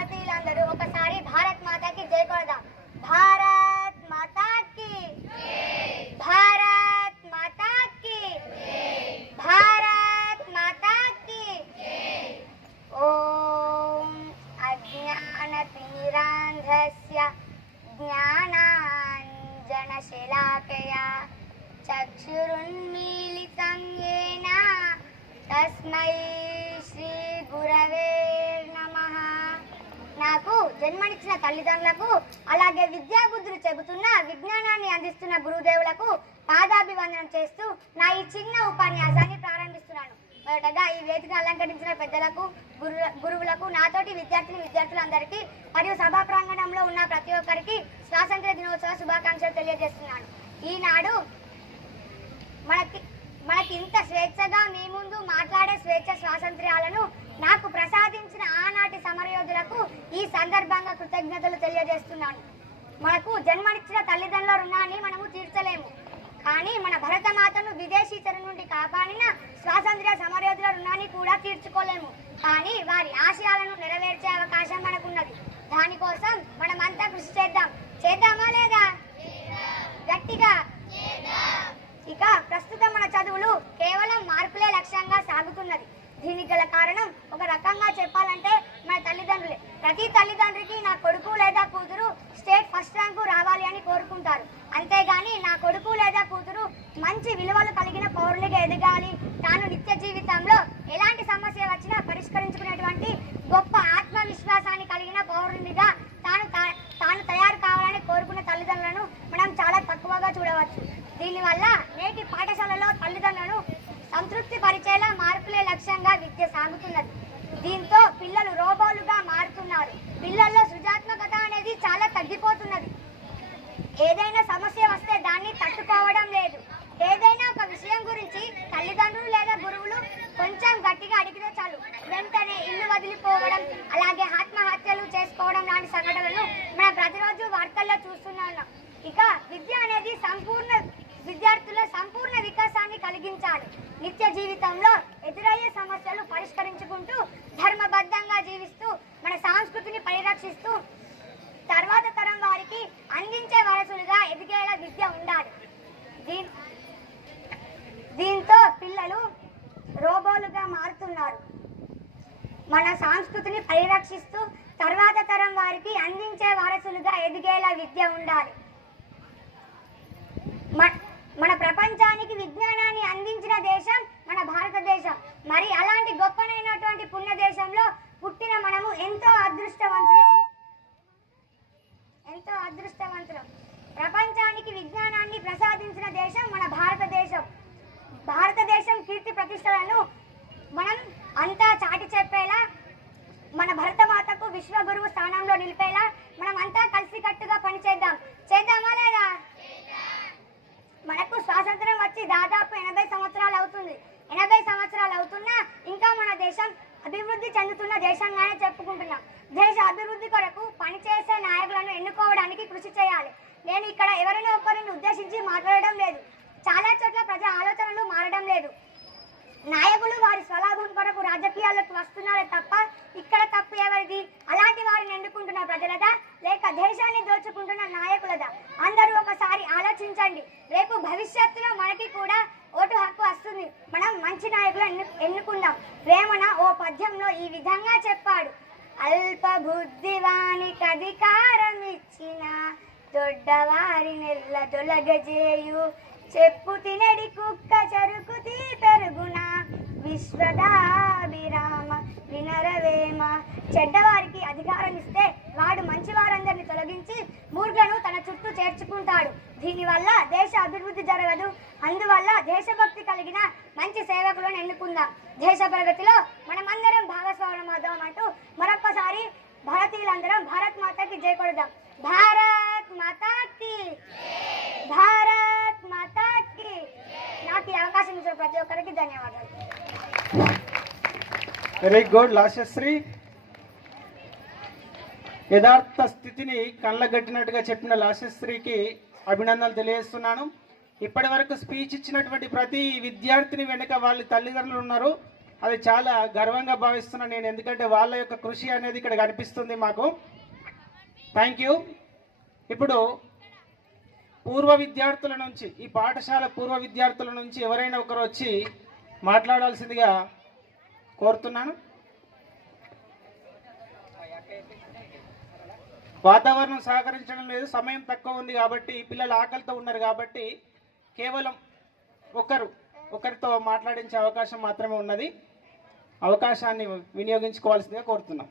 భారతీయులందరూ ఒకసారి భారత్ మాతాకి జై కొడదాం. భారత్ మాతాకి, భారత్ మాతాకి, భారత్ మాతాకి. ఓం అజ్ఞానతిమిరాంధస్య జ్ఞానాంజనశలాకయా చక్షురున్మీలితం యేన తస్మై శ్రీ గురవే నమః. నాకు జన్మనిచ్చిన తల్లిదండ్రులకు, అలాగే విద్యాబుద్ధులు చెబుతున్న, విజ్ఞానాన్ని అందిస్తున్న గురుదేవులకు పాదాభివందనం చేస్తూ నా ఈ చిన్న ఉపన్యాసాన్ని ప్రారంభిస్తున్నాను. మొదటగా ఈ వేదికను అలంకరించిన పెద్దలకు, గురువులకు, నాతోటి విద్యార్థులందరికీ మరియు సభా ప్రాంగణంలో ఉన్న ప్రతి ఒక్కరికి స్వాతంత్ర్య దినోత్సవ శుభాకాంక్షలు తెలియజేస్తున్నాను. ఈనాడు మనకి ఇంత స్వేచ్ఛగా మీ ముందు మాట్లాడే స్వేచ్ఛ స్వాతంత్ర్యాలను నాకు ప్రసాదించిన ఆనాటి సమరయోధులకు ఈ సందర్భంగా కృతజ్ఞతలు తెలియజేస్తున్నాను. మనకు జన్మనిచ్చిన తల్లిదండ్రుల రుణాన్ని మనము తీర్చలేము, కానీ మన భరతమాతను విదేశీ చెర నుండి కాపాడిన స్వాతంత్ర్య సమరయోధుల రుణాన్ని కూడా తీర్చుకోలేము. కానీ వారి ఆశయాలను నెరవేర్చే అవకాశం మనకున్నది. దానికోసం మనమంతా కృషి చేద్దాం. చేద్దామా లేదా? గట్టిగా. ఇక ప్రస్తుతం మన చదువులు కేవలం మార్కులే లక్ష్యంగా సాగుతున్నది. దీనికి గల కారణం ఒక రకంగా చెప్పాలంటే మన తల్లిదండ్రులే. ప్రతి తల్లిదండ్రికి నా కొడుకు లేదా కూతురు స్టేట్ ఫస్ట్ ర్యాంకు రావాలి అని కోరుకుంటారు. అంతేగాని నా కొడుకు లేదా కూతురు మంచి విలువలు కలిగిన పౌరునిగా ఎదగాలి, తాను నిత్య జీవితంలో ఎలాంటి సమస్య వచ్చినా పరిష్కరించుకునేటువంటి గొప్ప ఆత్మవిశ్వాసాన్ని కలిగిన పౌరునిగా తాను తయారు కావాలని కోరుకునే తల్లిదండ్రులను మనం చాలా తక్కువగా చూడవచ్చు. దీనివల్ల నేటి పాఠశాలలో తల్లిదండ్రులను సంతృప్తి పరిచేలా మార్కులే లక్ష్యంగా విద్య సాగుతున్నది. దీంతో పిల్లలు రోబోలుగా మారుతున్నారు. పిల్లల్లో సృజనాత్మకత అనేది చాలా తగ్గిపోతున్నది. ఏదైనా సమస్య వస్తే దాన్ని తట్టుకోవడం లేదు. ఏదైనా ఒక విషయం గురించి తల్లిదండ్రులు లేదా గురువులు కొంచెం గట్టిగా అడిగితే చాలు వెంటనే ఇల్లు వదిలిపోవడం, అలాగే ఆత్మహత్యలు చేసుకోవడం లాంటి సంఘటనలను మనం ప్రతిరోజు వార్తల్లో చూస్తున్నాం. ఇక విద్య అనేది విద్యార్థుల సంపూర్ణ వికాసాన్ని కలిగించాలి. నిత్య జీవితంలో ఎదురయ్యే సమస్యలు పరిష్కరించుకుంటూ ధర్మబద్ధంగా జీవిస్తూ మన సంస్కృతిని పరిరక్షిస్తూ తర్వాత తరం వారికి అందించే వారసులుగా ఎదిగేలా విద్య ఉండాలి. దీంతో పిల్లలు రోబోలుగా మారుతున్నారు. మన సంస్కృతిని పరిరక్షిస్తూ తర్వాత తరం వారికి అందించే వారసులుగా ఎదిగేలా విద్య ఉండాలి. మన ప్రపంచానికి విజ్ఞానాన్ని అందించిన దేశం మన భారతదేశం. మరి అలాంటి గొప్పనైనటువంటి పుణ్య దేశంలో పుట్టిన మనము ఎంతో అదృష్టవంతులం. ప్రపంచానికి విజ్ఞానాన్ని ప్రసాదించిన దేశం మన భారతదేశం. భారతదేశం కీర్తి ప్రతిష్టలను మనం అంతా చాటి చెప్పేలా, మన భరతమాతకు విశ్వగురువు స్థానంలో నిలిపేలా మనం అంతా కలిసికట్టుగా పనిచేద్దాం. చేద్దామా లేదా? మనకు స్వాతంత్రం వచ్చి దాదాపు 80 సంవత్సరాలు అవుతుంది. 80 సంవత్సరాలు అవుతున్నా ఇంకా మన దేశం అభివృద్ధి చెందుతున్న దేశంగానే చెప్పుకుంటున్నాం. దేశ అభివృద్ధి కొరకు పనిచేసే నాయకులను ఎన్నుకోవడానికి కృషి చేయాలి. నేను ఇక్కడ ఎవరైనా ఒకరిని ఉద్దేశించి మాట్లాడడం లేదు. చాలా చోట్ల ప్రజా ఆలోచనలు మారడం లేదు. నాయకులు వారి స్వలాభం కొరకు రాజకీయాలకు వస్తున్నారే తప్ప ఇక్కడ తప్పు ఎవరిది? అలాంటి వారిని ఎన్నుకుంటున్న ప్రజలదా, లేక దేశాన్ని దోచుకుంటున్న నాయకులదా? అందరూ ఒకసారి ఆలోచించండి. రేపు భవిష్యత్తులో మనకి కూడా ఓటు హక్కు వస్తుంది. మనం మంచి నాయకులను ఎన్నుకుందాం. వేమన ఓ పద్యంలో ఈ విధంగా చెప్పాడు: అల్ప బుద్ధివానికి అధికారం ఇచ్చిన దొడ్డవారి నెల్ల దొలగజేయు చెప్పు తినడి కుక్క చెరుకు పెరుగున విశ్వదాభిరామ వినరవేమ. చెడ్డవారికి అధికారం ఇస్తే వాడు మంచి వారందరినీ తొలగించి మూర్ఖులను తన చుట్టూ చేర్చుకుంటాడు. దీనివల్ల దేశ అభివృద్ధి జరగదు. అందువల్ల దేశభక్తి కలిగిన మంచి సేవకులను ఎన్నుకుందాం. దేశ ప్రగతిలో మనమందరం భాగస్వామ్యం అంటూ మరొక్కసారి భారతీయులందరం భారత్ మాతాకి జై కొడదాం. భారత్ మాతాకి, భారత్ మాతాకి. నాకు ఈ అవకాశం ఇచ్చిన ప్రతి ఒక్కరికి ధన్యవాదాలు. Very good Lasyasri. యథార్థ స్థితిని కళ్ళగట్టినట్టుగా చెప్పిన లాస్యశ్రీకి అభినందనలు తెలియజేస్తున్నాను. ఇప్పటి వరకు స్పీచ్ ఇచ్చినటువంటి ప్రతి విద్యార్థిని వెనుక వాళ్ళ తల్లిదండ్రులు ఉన్నారు. అది చాలా గర్వంగా భావిస్తున్నాను నేను, ఎందుకంటే వాళ్ళ యొక్క కృషి అనేది ఇక్కడ కనిపిస్తుంది మాకు. Thank you. ఇప్పుడు పూర్వ విద్యార్థుల నుంచి, ఈ పాఠశాల పూర్వ విద్యార్థుల నుంచి ఎవరైనా ఒకరు వచ్చి మాట్లాడాల్సిందిగా కోరుతున్నాను. వాతావరణం సహకరించడం లేదు, సమయం తక్కువ ఉంది కాబట్టి, పిల్లలు ఆకలితో ఉన్నారు కాబట్టి కేవలం ఒకరితో మాట్లాడించే అవకాశం మాత్రమే ఉన్నది. అవకాశాన్ని వినియోగించుకోవాల్సిందిగా కోరుతున్నాం.